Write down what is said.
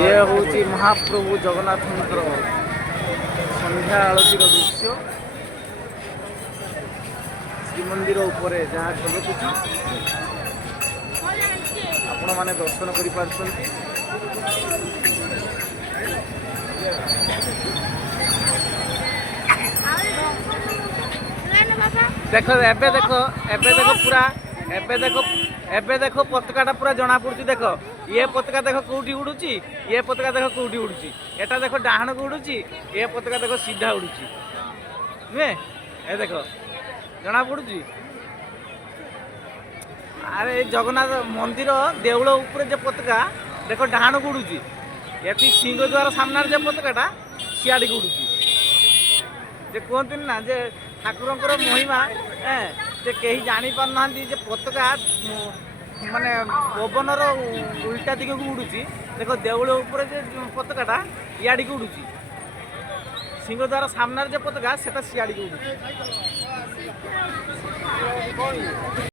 ये हूँ महाप्रभु जगन्नाथ संध्या आलती दृश्य श्रीमंदिर उपरे जहाँ झलकुची आपण मैंने दर्शन कर देख एबे देख पूरा एबे देख पताका पूरा जना पड़ी देख ये पताका देख कौटी उड़ुची ये पताका देख कौटी उड़ुची एटा देख डाहाण को उड़ुची ये पताका देख सीधा उड़ुची नुहे ए देख जना पड़ुची अरे जगन्नाथ मंदिर देउल ऊपर जो पताका देख डाहाण को उड़ुची ये सिंहद्वार सामने जो पताकाटा सियाड़ी को उड़ुची जे कहते ना जे ठाकुरंकर महिमा जे कहीं जानी पारना जे पताका माने पवनर उल्टा दिग को उड़ुची देख देउल ऊपर जो पताकाटा इयाड़ी को उड़ुची सिंहद्वार सामने जो पताका सेटा सियाड़ी को उड़ुची।